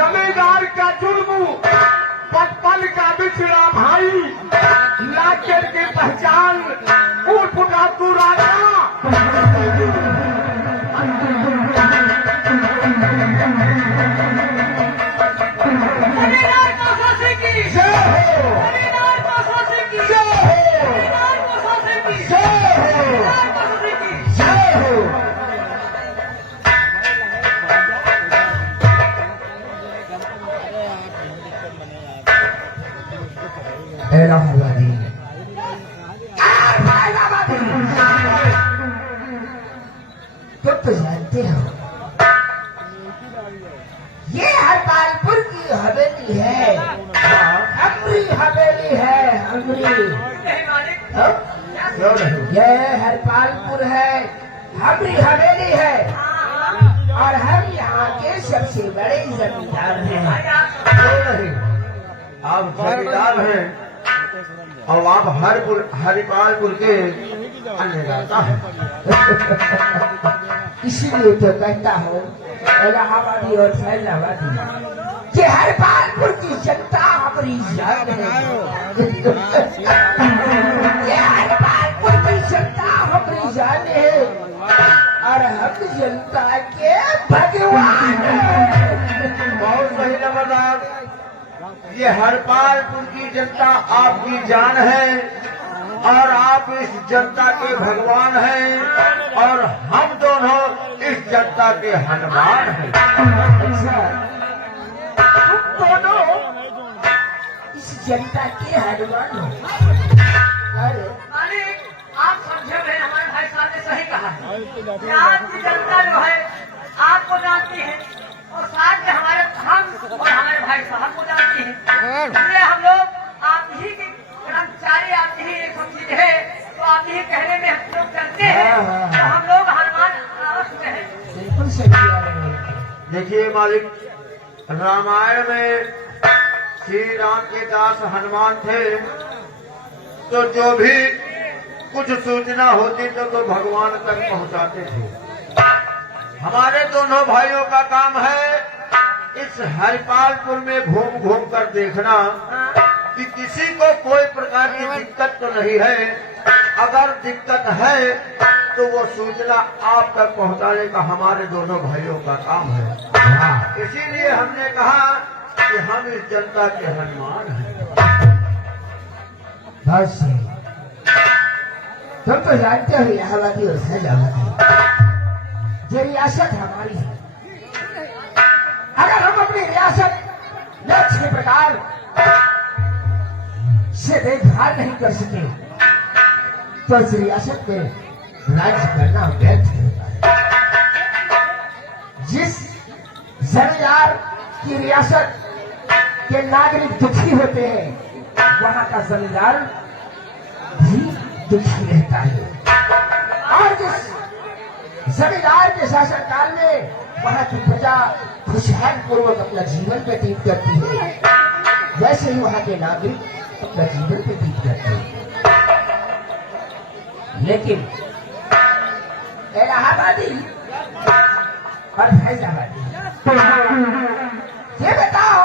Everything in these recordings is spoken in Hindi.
जमींदार का जुल्म पल का बिछड़ा भाई लाकर के पहचान उठ उठा तू राजा तुम तो जानते हो ये हरपालपुर की हवेली है, हमरी हवेली है, हमरी। ये हरपालपुर है, हमरी हवेली है और हम यहाँ के सबसे बड़े जमींदार हैं। आप जमींदार हैं और आप हरिपालपुर के अन्नदाता हैं। इसीलिए तो कहता हूँ इलाहाबादी और फैजाबादी कि हरपालपुर की जनता हमारी जान है। ये हरपालपुर की जनता हमारी जान है और हम जनता के भगवान हैं। बहुत सही नंबरदार, ये हरपालपुर की जनता आपकी जान है और आप इस जनता के भगवान हैं और हम दोनों इस जनता के हनुमान हैं। अच्छा, तुम दोनों इस जनता के हनुमान हो। अरे आप समझे हुए हमारे भाई साहब ने सही कहा है कि आज की जनता जो है आपको जानती है और साथ में हमारे हम और हमारे भाई साहब को जानती है। इसलिए हम लोग आप ही के कर्मचारी, आप ही एक चीज है तो आप ही कहने में हम लोग चलते हैं तो हम लोग हनुमान अवश्य हैं। बिल्कुल सही कह रहे हो। देखिए मालिक, रामायण में श्री राम के दास हनुमान थे तो जो भी कुछ सूचना होती तो भगवान तक पहुंचाते थे। हमारे दोनों भाइयों का काम है इस हरिपालपुर में घूम घूम कर देखना कि किसी को कोई प्रकार की दिक्कत तो नहीं है। अगर दिक्कत है तो वो सूचना आप तक पहुंचाने का हमारे दोनों भाइयों का काम है। इसीलिए हमने कहा कि हम इस जनता के हनुमान हैं। बस तुम तो जानते हो इलाहाबादी और फैजाबादी ये रियासत हमारी है। अगर हम अपनी रियासत अच्छे प्रकार से देखभाल नहीं कर सके तो इस रियासत में राज्य करना व्यर्थ होता है। जिस जमींदार की रियासत के नागरिक दुखी होते हैं वहां का जमींदार भी दुखी रहता है और जिस जमींदार के शासनकाल में वहां की प्रजा खुशहाल पूर्वक अपना जीवन व्यतीत करती है, वैसे ही वहां के नागरिक अपना जीवन व्यतीत करते हैं। लेकिन इलाहाबादी और फैजाबादी ये बताओ,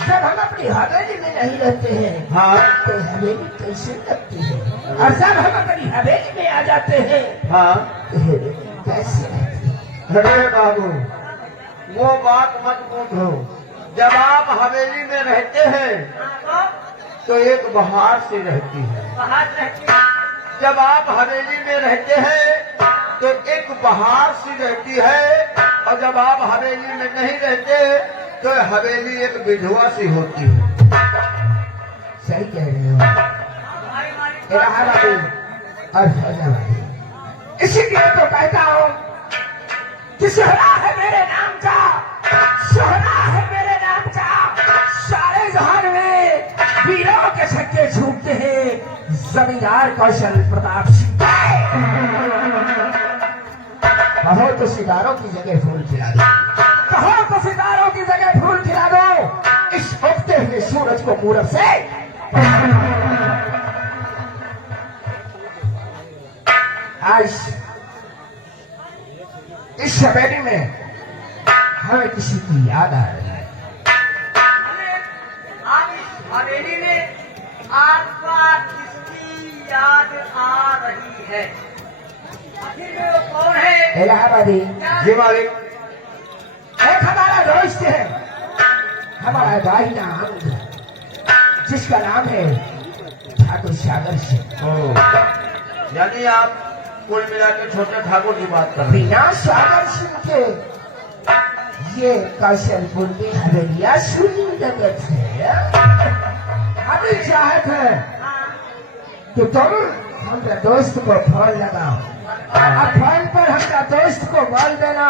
जब हम अपनी हवेली में नहीं रहते हैं तो हवेली कैसे लगती है, और जब हम अपनी हवेली में आ जाते हैं तो हवेली कैसे लगती है? अरे बाबू, वो बात मत पूछो। जब आप हवेली में रहते हैं तो एक बहार सी रहती है। जब आप हवेली में रहते हैं तो एक बहार सी रहती है और जब आप हवेली में नहीं रहते तो हवेली एक विधवा सी होती है। सही कह रहे हो इलाहाबादी और फैजाबादी। इसीलिए तो कहता हूँ कि सोहरा है मेरे नाम का, सोहरा है मेरे नाम का, सारे जहान में वीरों के छक्के छूटते हैं जमींदार कौशल प्रताप सिंह। कहो तो सितारों की जगह फूल खिला दो, कहो तो सितारों की जगह फूल खिला दो इस उगते हुए सूरज को पूरब से। आज इस हवेली में हमें किसी की याद आ रही है। हवेली में आपका किसकी याद आ रही है? आखिर में वो कौन है? इलाहाबादी जी मालिक। एक हमारा दोस्त है, हमारा भाई नाम, जिसका नाम है ठाकुर सागर सिंह। ओ, यानी आप कुल मिला के छोटे ठाकुर की बात कर रहे हैं। बिना सागर सिंह के ये कौशलपुर में हवेलिया सुनी लगत है। हमें चाहत है कि तुम हमारे दोस्त को फोन लगाओ, और फोन पर हमारा दोस्त को बोल देना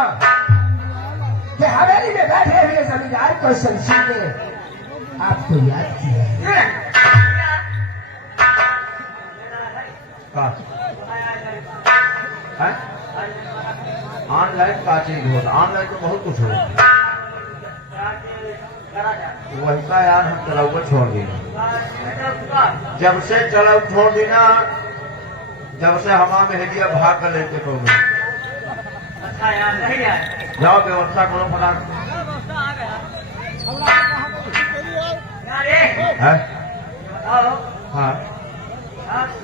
कि हवेली में बैठे हुए जमींदार कौशल सिंह ने आपको याद किया है। ऑनलाइन का चीज होता, ऑनलाइन तो बहुत कुछ होता। वैसा यार हम चलाऊ छोड़ दिए। जब से चलाऊ छोड़ दी ना, जब से हमा में हेलिया भाग कर लेते तो अच्छा यार नहीं आए। जाओ व्यवस्था करो फटाक। अरे है? बताओ, हाँ,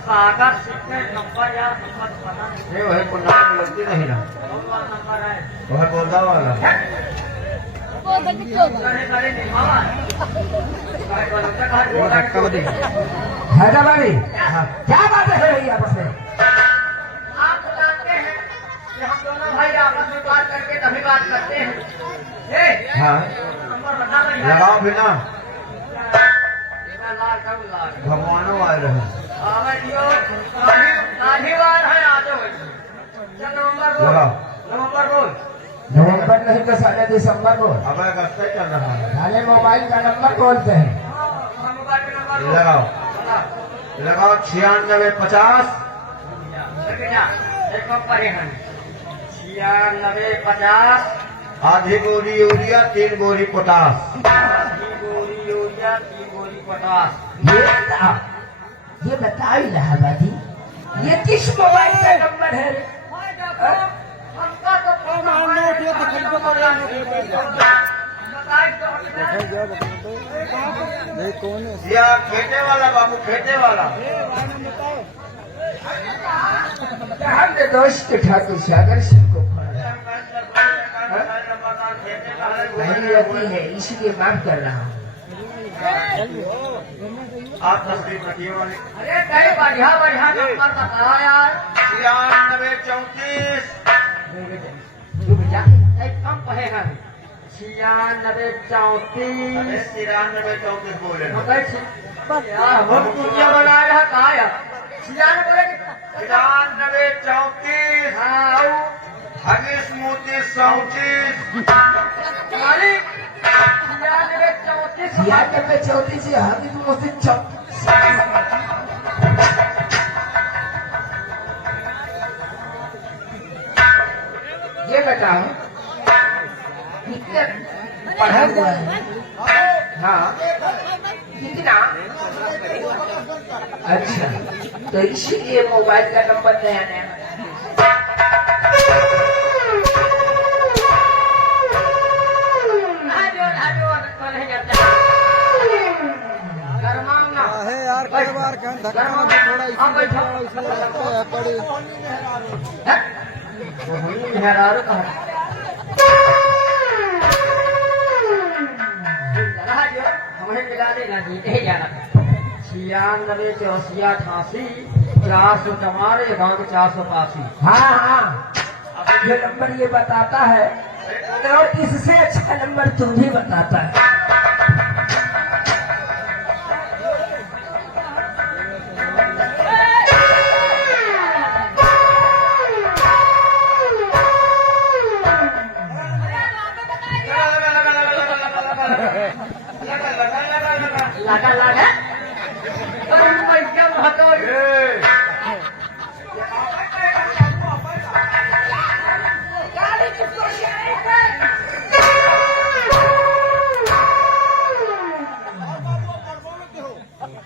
सागर सिंह के नंबर या नंबर पता नहीं, ये वही पुन्ना में लगती नहीं ना, कौन नंबर है? वह बोलता वाला। अरे नहीं मामा, हैदराबादी क्या बात है भैया आपस में? आप तो जानते हैं कि हम दोनों भाई आपस में बात करके तभी बात करते हैं। हाँ, नंबर बता दो। लगाओ बिना लाल कब लाल भगवानों आए रहे। आधिवार है आधो नवंबर बोल, लगाओ। नवंबर बोल। नवंबर नहीं तो 12 दिसंबर को अब अगस्त चल रहा है। पहले मोबाइल का नंबर बोलते हैं। हम मोबाइल पे नंबर बोल। लगाओ, लगाओ 9650। एक नंबर है 9650। आधी बोरी यूरिया 3 बोरी पोटास। आधी बोरी यूरिया 3 बोरी पोटास। ये बताओ इलाहाबादी, ये किस मोबाइल का नंबर है? हमका तो फोन या खेते वाला बाबू, खेते वाला। हमने दोस्त ठाकुर सागर सिंह को फोन लगाया। मेरी गलती है, इसलिए माफ कर रहा हूँ। आप तस्वीर रखिए वाले। अरे कई बढ़िया बढ़िया नंबर बताओ यार। 9634। कम कहे हैं 9634। 9334 बोले। हम दुनिया बना रहा कहा यार 96 9434। हाँ 28 मालिक 96 96 से हाथी मुझसे ये बताओ कितना पढ़ा हुआ है? हाँ, कितना? अच्छा, तो इसीलिए मोबाइल का नंबर नया नया। यार कई बार धक्का में थोड़ा इसलिए लगता है बड़ी हमें मिला देना नहीं जाना 96 84 88 444 485। हाँ हाँ, अब जो नंबर ये बताता है और इससे अच्छा नंबर तुम भी बताता है। लगा लगा अरे मैं क्या महतो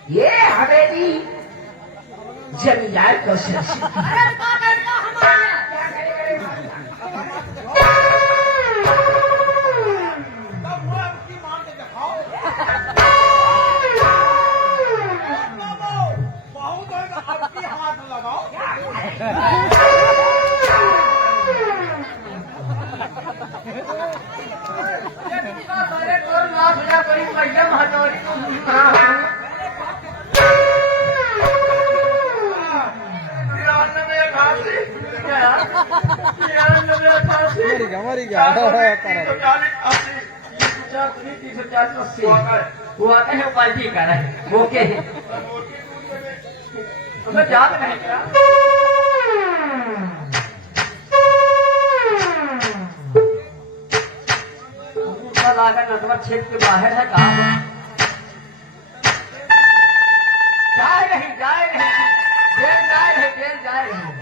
ये हवेली जमींदार कौशल सिंह। सारे तोर लाख हजार करी पैसा महतौरी को मरेगा वो आते हैं पार्टी कर रहे हैं वो के तुम्हें याद नहीं क्या लागत नटवर क्षेत्र के बाहर है कहा जाए नहीं जेल जाए नहीं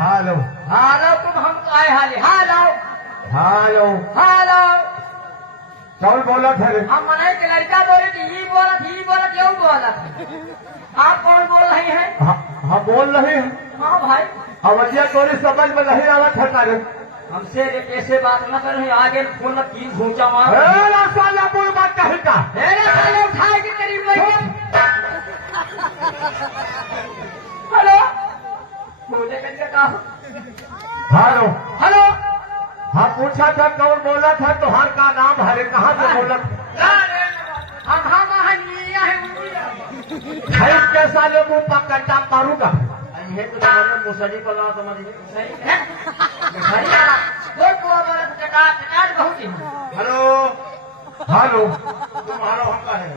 हेलो हालो तुम हम तो आए हाले हालो हेलो हालो कौन बोला था रे? हम मनाई के लड़का बोले कि ये बोला क्यों बोला आप कौन बोल रही हैं हाँ बोल रहे हैं। हाँ भाई अवैया तोरी समझ में नहीं आवत है तारे। हमसे ऐसे बात न करें आगे फोन में तीन घूंचा मार साला बोल बात कहे का मेरे साले उठाए के करीब लगे हेलो मुझे करके कहा हेलो हेलो हाँ पूछा था कौन बोला था तुहार का नाम हरे कहाँ से बोला हम है इसके साले मुंह पर कट्टा मारूंगा। ये तो तुम्हारे मुसली पला समझिए सही है बहुत ही हेलो हेलो तुम हालो हम का है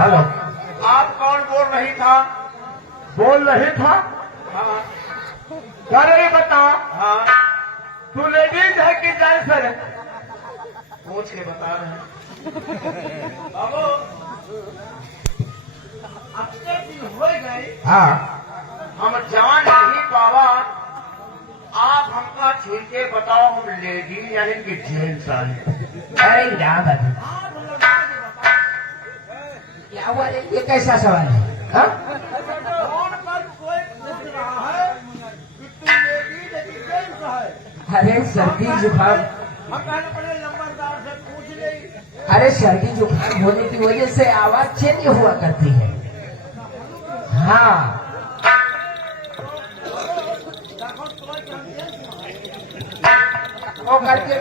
हेलो आप कौन बोल रही था? बोल रही था हाँ अरे बता हाँ तू लेडीज है कि जेंट्स है? पूछ के बता रहे हैं बाबू अपने दिन हो गए हाँ हम जान नहीं पावा आप हमका छू के बताओ हम लेडीज यानी कि जेंट्स आए अरे क्या बात है? क्या हुआ ये कैसा सवाल है हाँ? कौन पर कोई पूछ रहा है कि तू लेडीज है कि जेंट्स है? अरे सर्दी जुकाम हम कहने पड़े नंबरदार से पूछ ले। अरे सर्दी जुकाम होने की वजह से आवाज चेंज हुआ करती है। हाँ वो करके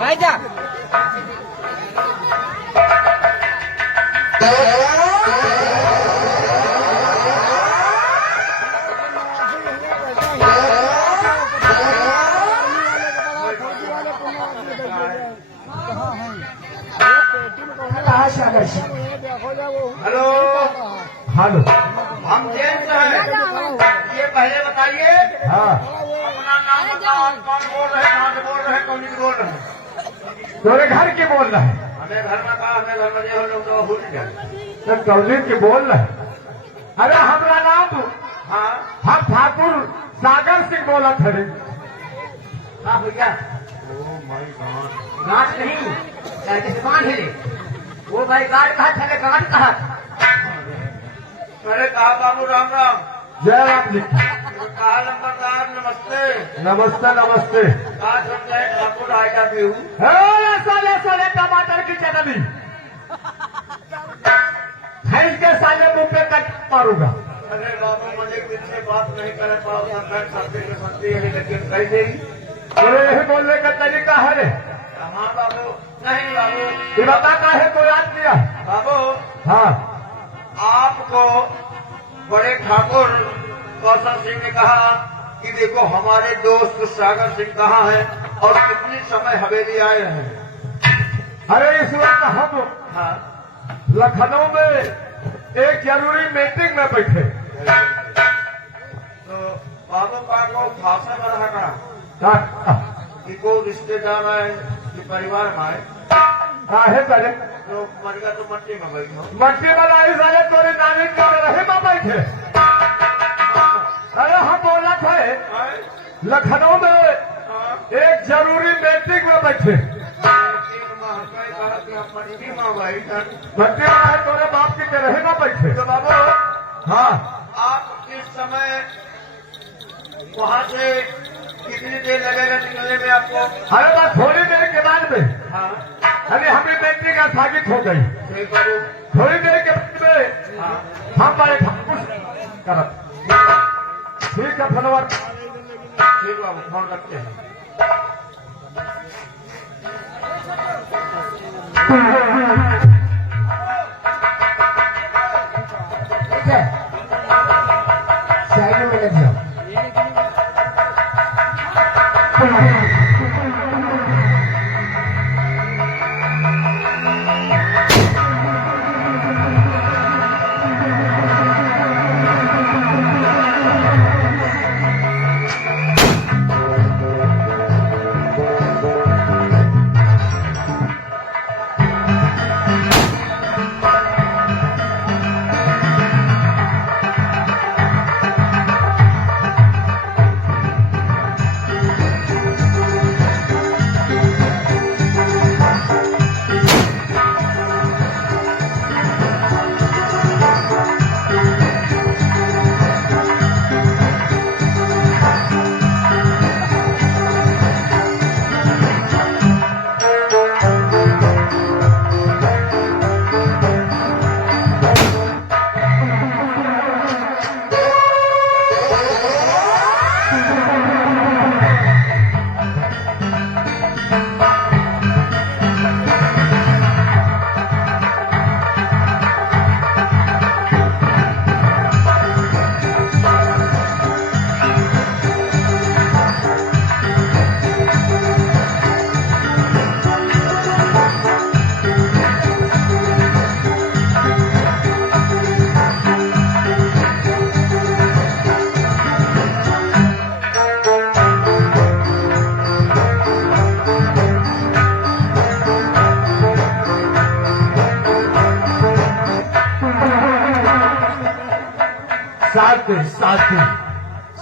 भाई जा सागर से हेलो हेलो हम जेंट्स हैं ये पहले बताइए हाँ अपना नाम बताओ आप कौन बोल रहे हैं कहाँ से बोल रहे हैं कौन से बोल रहे हैं? तोरे घर के बोल रहे हैं हमें घर में कहा हमें घर में जो लोग तो भूल गए। तो कौलिन के बोल रहे हैं। अरे हमारा नाम हाँ हम ठाकुर सागर सिंह बोला थे रे। हाँ भैया ओ माय गॉड गांठ नहीं कैसे दुकान है वो भाई गांठ कहा था गांठ कहा अरे कहा बाबू राम राम जय राम जी कहा नंबरदार नमस्ते नमस्ते नमस्ते। कहा समझाए ठाकुर आएगा भी हूँ हे साले साले टमाटर की चटनी भैंस के साले मुंह पे कट मारूंगा। अरे बाबू मुझे किससे बात नहीं कर पाऊंगा मैं सबसे के सकती है लेकिन कह देगी तोरे यही बोलने का तरीका है रे। हाँ बाबू नहीं बाबू ये बता का है कोई याद किया बाबू हाँ आपको बड़े ठाकुर कौशल सिंह ने कहा कि देखो हमारे दोस्त सागर सिंह कहाँ हैं और कितने समय हवेली आए हैं। अरे इस वक्त हम हाँ लखनऊ में एक जरूरी मीटिंग में बैठे। तो बाबू का को खासा बढ़ा कहा कि कोई रिश्तेदार आए कि परिवार में आए काहे करे तो मर गया तो मट्टी में गई हो। मट्टी वाला इस वाले तोरे नानी कर रहे में बैठे। अरे हम बोला थे आए? लखनऊ में हाँ, एक जरूरी मीटिंग में बैठे। मीटिंग में पट्टी में भाई भट्टी है तोरे बाप की के रहेगा बैठे तो बाबू हाँ आप इस समय वहाँ से कितनी देर लगेगा निकलने में आपको? अरे बस थोड़ी देर के बाद में हाँ अरे हमें बैटरी का साबित हो गई ठीक बाबू थोड़ी देर के बाद में हाँ हम बड़े कुछ करत ठीक है फनवर ठीक बाबू फोन रखते हैं। ठीक है साइड में लग जाओ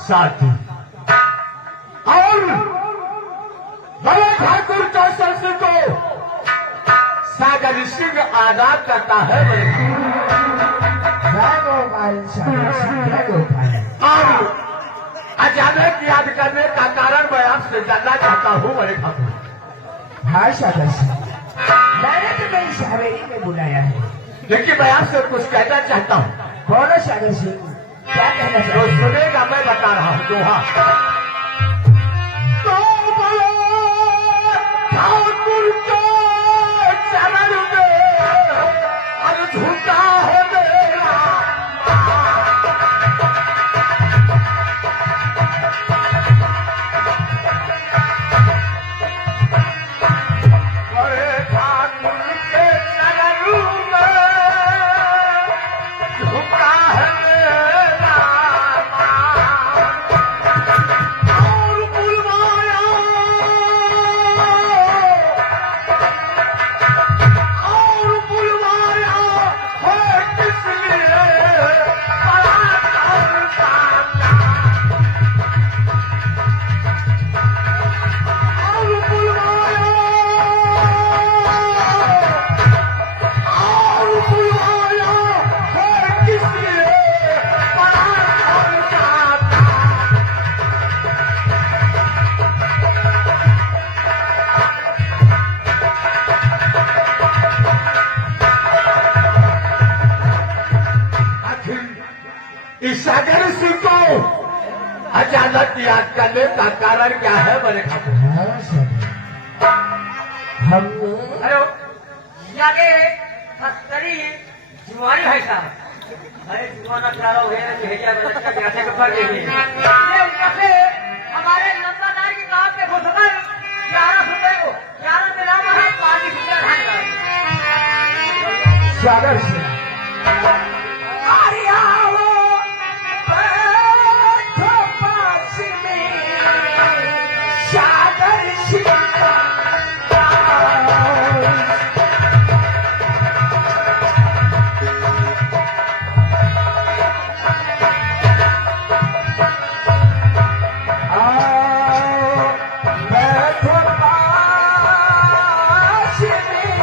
साथी और बड़े ठाकुर कौशल सिंह को सागर सिंह आजाद करता है और अचानक याद करने का कारण मैं आपसे जानना चाहता हूँ बड़े ठाकुर। हाँ सागर सिंह, मैंने तो मेरी सवेरी में बुलाया है, लेकिन मैं आपसे कुछ कहना चाहता हूँ। बोलो सागर सिंह, क्या कहना जो चाहते हो? सुनेगा मैं बता रहा हूँ दोहा। तो बोलो ठाकुर के चरण में अब झूठा हो मेरा बड़े ठाकुर के चरण में झूठा है मेरा और बुलवाया है किस लिए बड़ा करता और बुलवाया है किस लिए बड़ा करता आखिर इस सागर सिंह को अचानक याद करने का कारण क्या है बड़े ठाकुर? हाँ सागर, हमने हेलो यागे सस्तरी जुआरी भाई साहब, अरे जुआना चारो है भेजा बच्चा कैसे के पड़ गई है ये उनका से हमारे लंबादार की काम पे घुसकर 11 रुपए को 11 में नाम है 5 रुपया ढाल सागर सिंह बैठो पास में, सागर सिंह बैठो पास में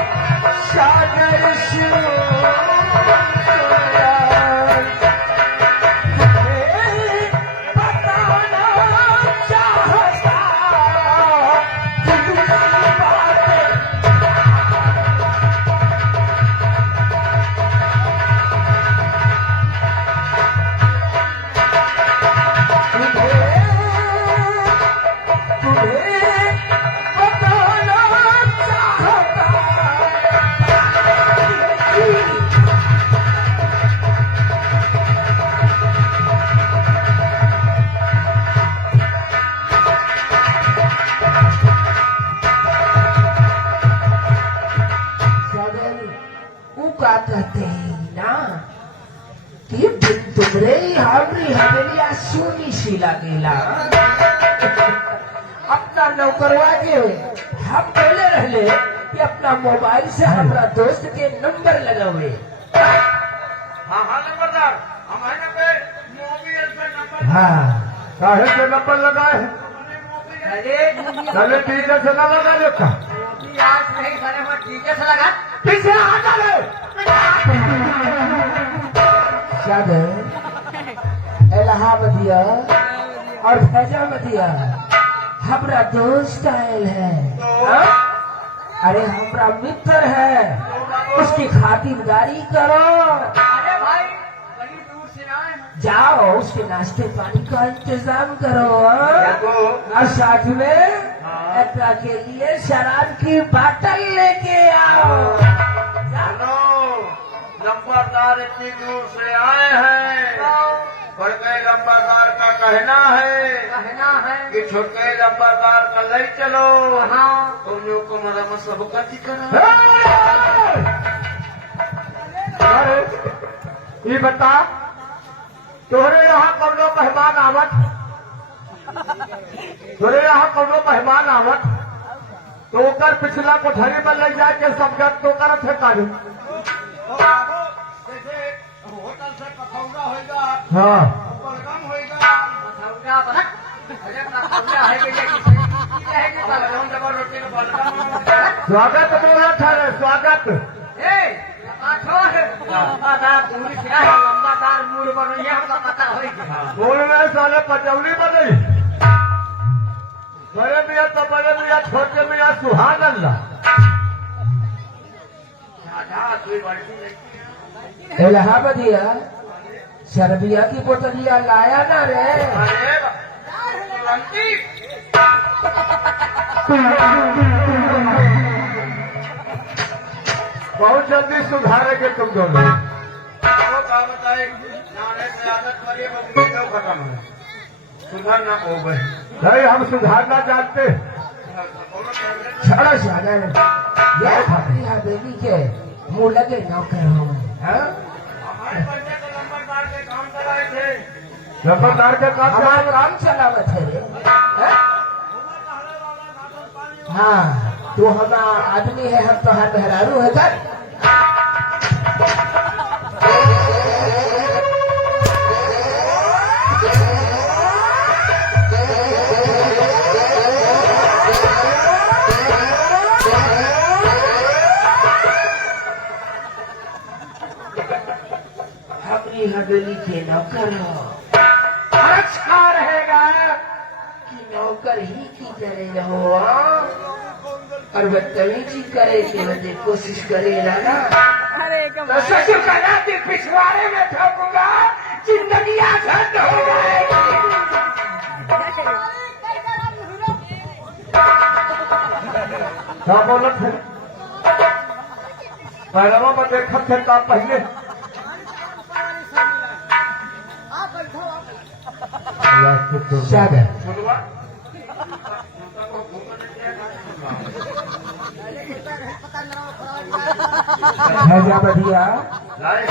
वो का कहते हैं ना कि तुमरे हमरी हवेलिया सोनी सी लागेला। अपना नौकरवा के हम बोले रहले कि अपना मोबाइल से हमारा दोस्त के नंबर लगावे। हाँ हाँ नंबरदार, हमारे पे मोबाइल से नंबर हाँ काहे से नंबर लगाए हैं? चले ठीक है चला लगा लेता आज नहीं सारे हम ठीक से लगा पीछे आ डाले शायद इलाहाबादिया और फैजाबादिया हमारा दोस्त आयल है। हाँ? अरे हमारा मित्र है, उसकी खातिरदारी करो। अरे भाई बड़ी दूर से आए हैं। जाओ उसके नाश्ते पानी का इंतजाम करो। हाँ? और साथ में एकरा के लिए शराब की बोतल लेके आओ। हेलो, नंबरदार इतनी दूर से आए हैं, बड़के नंबरदार का कहना है कि छोटे नंबरदार का ले चलो। हाँ तुम लोग को मरम सब का दिक्कत ये बता तोरे यहाँ कौनो मेहमान आवत, तोरे यहाँ कौनो मेहमान आवत तो ओकर पिछला कोठरी में ले जाके सब जब तो कर फेंकारू। जैसे होटल से पकौड़ा होगा, हाँ बलगम होगा, पथौड़ा बनत अरे पथौड़ा है कि है कि बलगम जबर रोटी में बलगम स्वागत बोला था रे स्वागत। ए आठो है लंबादार दूर से आए लंबादार मूड बनइया हमका पता होई। बोल में साले पचौली बनी बड़े मियाँ तो बड़े मियाँ छोटे मियाँ सुहान अल्लाह। दादा कोई बड़ी नहीं। इलाहाबादिया शरबिया की बोतलिया लाया ना रे। अरे तुरंती बहुत जल्दी सुधारेंगे तुम दोनों। वो का बताए जाने से आदत वाली बदली क्यों खत्म है, सुधर ना हो गए। नहीं हम सुधारना जानते। छोड़ो सागर ये अपनी हवेली के मुँह लगे नौकर हो। हमारे बच्चे को नंबरदार के काम कराए थे। नंबरदार के काम हमारा काम चलावत है रे। हाँ तू हमारा आदमी है, हम तो हर मेहरारू है कर। अपनी हवेली के नौकर हो, अच्छा रहेगा कि नौकर ही की तरह रहो और बदतमीजी करे के वजह कोशिश करेगा ना तो ससुर का नाती पिछवाड़े में ठोकूंगा, जिंदगी आझंड हो जाएगी। क्या बोलत है पैरवा में देखत थे का पहले सागर सुनवा हैदराबादिया लाए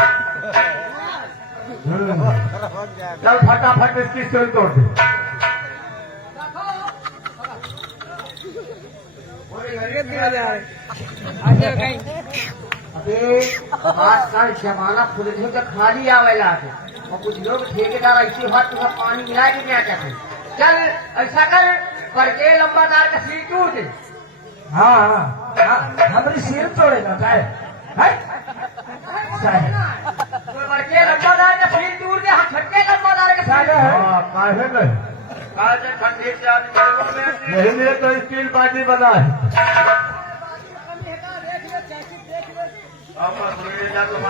चल फटाफट इसकी सुई तोड़ दे। अबे आजकल जमाना खुलने का खाली आवेला है और कुछ लोग ठेकेदार ऐसी बात तो पानी मिला के क्या कहते हैं। चल ऐसा कर करके लंबादार का सिर टूट दे। हाँ हाँ हमारी सिर तोड़ेगा काय तो करके लंबादार का सिर टूट दे, हम छटके लंबादार का सिर काहे नहीं आज ठंडी से आदमी में यही लिए तो स्टील पार्टी बना है।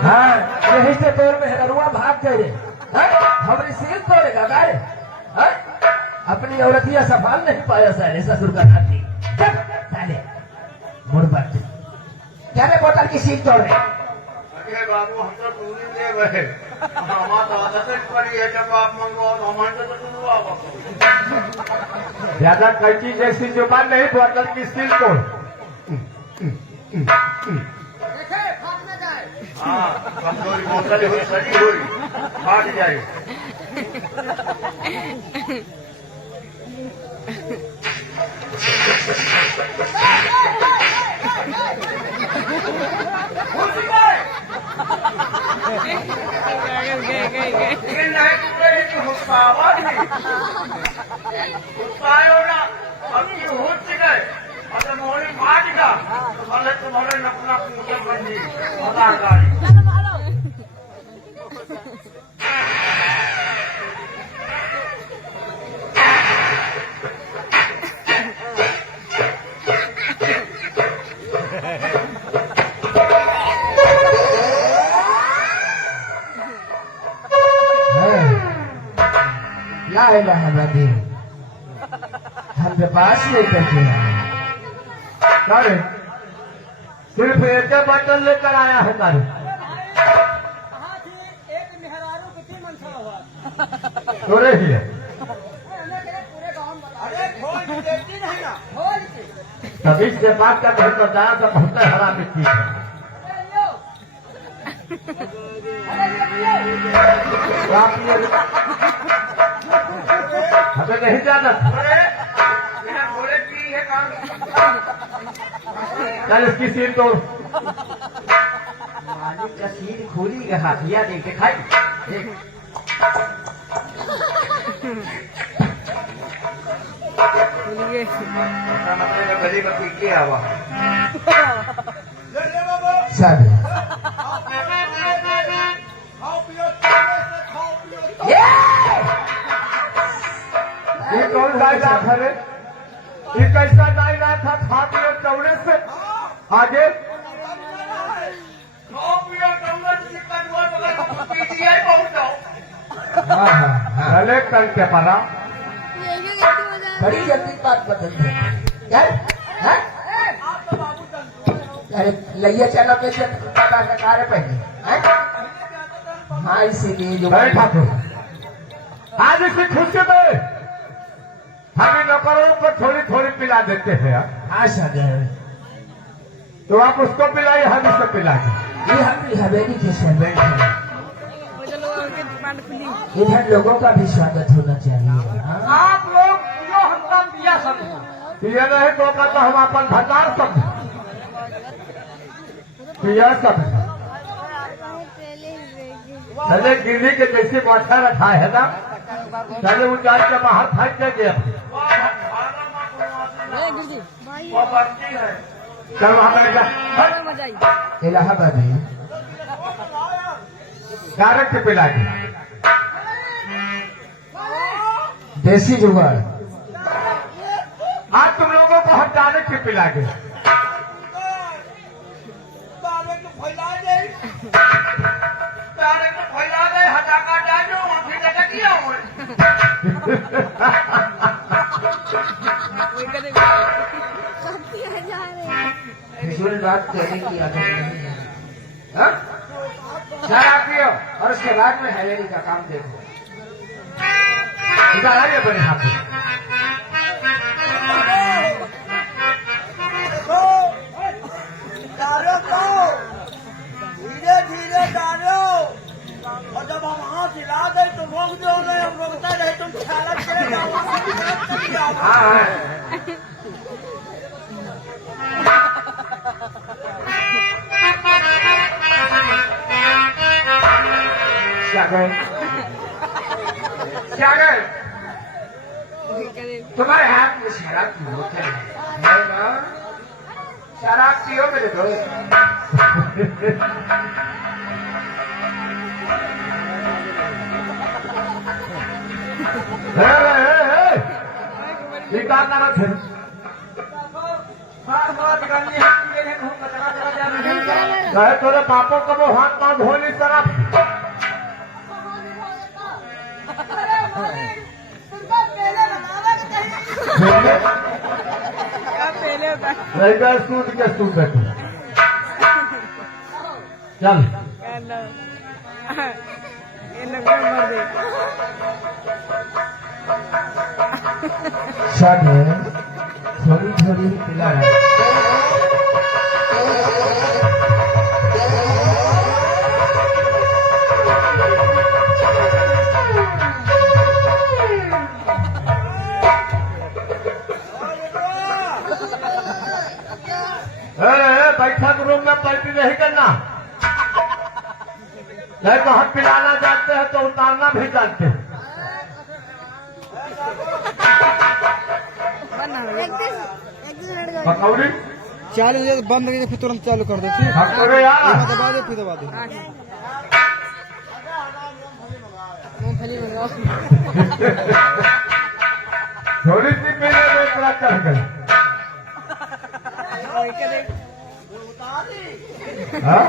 हाँ यही से तोड़ में हरुआ भाग गए हमारी सिर तोड़ेगा काय अपनी औरतिया संभाल नहीं पाया साले ससुर का नाती साले मुड़बत क्या रे बोतल की सीट तोड़ रहे। अरे बाबू हम तो दूरी दे गए, हमारा तो आदत पड़ी है जब आप मंगवाओ तो हमारे तो सुनवा ज्यादा कैची जैसी जुबान नहीं बोतल की सील तोड़। हाँ कमजोरी बोतल हुई सजी हुई फाट जाए। ये नहीं टुकड़े की हुक्का आवाज नहीं हुक्का आयो ना अब की होत गए अगर मोहनी फाट गया तो भले तुम्हारे नपना पूजा बंदी होगा गाड़ी। ला इलाहा इल्लल्लाह हमरे पास लेकर के आए। अरे सिर्फ एक बटन लेकर आया है तारे तोरे ही है। तभी से बात का घर पर जाया तो बहुत हरा मिट्टी है। हमें नहीं जाना घोड़े की है काम। चल इसकी सीन तोड़। मालिक का सीन खोली का हाथिया देख के खाई। मतलब गली में पी के आवा सब ये कौन डायलॉग है रे? ये कैसा डायलॉग था? खा पियो चौड़े से आगे भले कल के परा बड़ी जल्दी बात बदल दी यार। हाँ? अरे लैया चला पे से पता का कार्य पहले हाँ? हाँ इसीलिए जो ठाकुर आज इसे खुश से दे हम इन नौकरों को थोड़ी थोड़ी पिला देते हैं यार। हाँ सर तो आप उसको पिलाइए हम इसको पिलाए। ये हमारी हवेली के सर्वेंट है। इधर लोगों का भी स्वागत होना चाहिए। हाँ? आप लोग जो हमका पिया समझो पिया नहीं तो कहता हम अपन भंडार सब पिया सब चले गिरनी के जैसे माथा रखा है ना चले ऊंचाई के बाहर फेंक देंगे। वो बस्ती है चल वहां जा इलाहाबाद में डायरेक्ट पिला के देसी जुगाड़ आज तुम लोगों को हम डायरेक्ट पिला के फैला दे हटाका डालो फिर लटकिया हुए फिजूल बात करने की आदत नहीं है। हाँ? शराब पियो और उसके बाद में हवेली का काम देखो। इधर आइए बड़े हाथ धीरे धीरे डालो और जब हम हाथ हिला दे तो रोक दो नहीं हम रोकते रहे तुम छाला सागर तुम्हारे हाथ में शराब की बोतल है ना? शराब पियो मेरे दोस्त। तोरे पापों को वो हाथ पाँव धोली शराब रहेगा सूट के सूट बैठे चल शादी थोड़ी थोड़ी पिला रहा नहीं करना। नहीं तो हम पिलाना जानते हैं तो उतारना भी जानते हैं। पकौड़ी चालू हो जाए तो बंद करके फिर तुरंत चालू कर दो, ठीक है? पकौड़े यार एक बार दबा दो फिर दबा दो। थोड़ी सी पीने में इतना चढ़ गई। हाँ?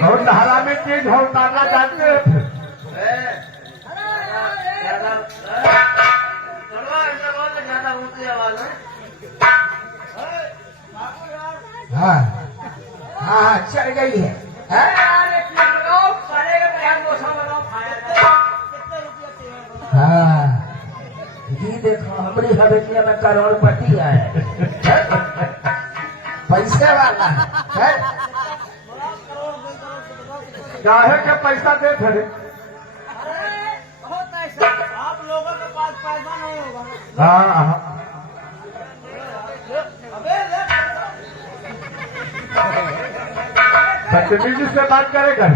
बहुत हरामी चीज है, उतारना जानते हैं। हाँ हाँ चढ़ गई है। हाँ ये देखो हमारी हवेलिया में करोड़पति है, पैसे वाला है। चाहे के पैसा दे थे। आप लोगों के पास पैसा नहीं होगा। हाँ बदतमीजी से बात करेगा।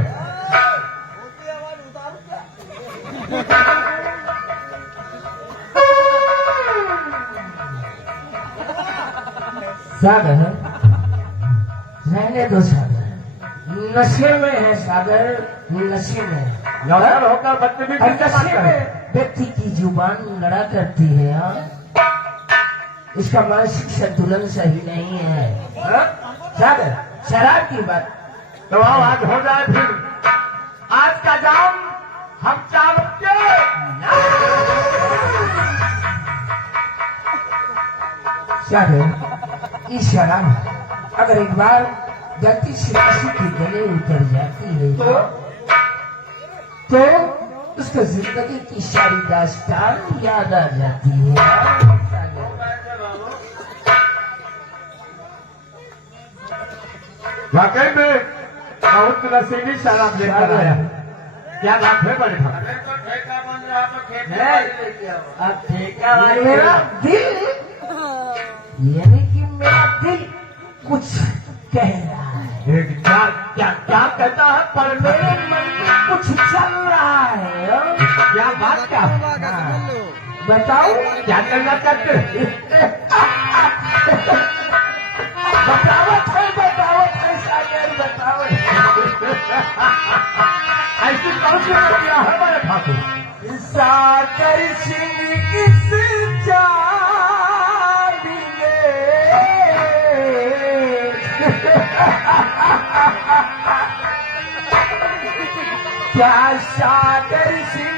सागर रहने दो सागर, नशे में है सागर, नशे में है। नौकर होकर बदतमीजी और से बात नशे करे। में व्यक्ति की जुबान लड़ा करती है। हाँ? इसका मानसिक संतुलन सही नहीं है। हाँ? सागर शराब की बात तो आओ आज हो जाए फिर। आज का जाम हम चावल सागर इस शराब अगर एक बार गलती से किसी के गले उतर जाती है तो उसको जिंदगी की सारी दास्तान याद आ जाती है। वाकई में बहुत नशीली शराब लेकर आया। क्या बात है बड़े भाई? अब ठेका वाली मेरा दिल यानी कि मेरा दिल कुछ कह रहा है, एक क्या क्या क्या कहता है पर मेरे मन में कुछ चल रहा है। हाँ? क्या बात क्या समझ लो। बताओ क्या करना चाहते बतावत है सागर बतावत। ऐसी कौन सी क्या है बड़े ठाकुर? सागर सिंह इस चांदी में क्या सागर सिंह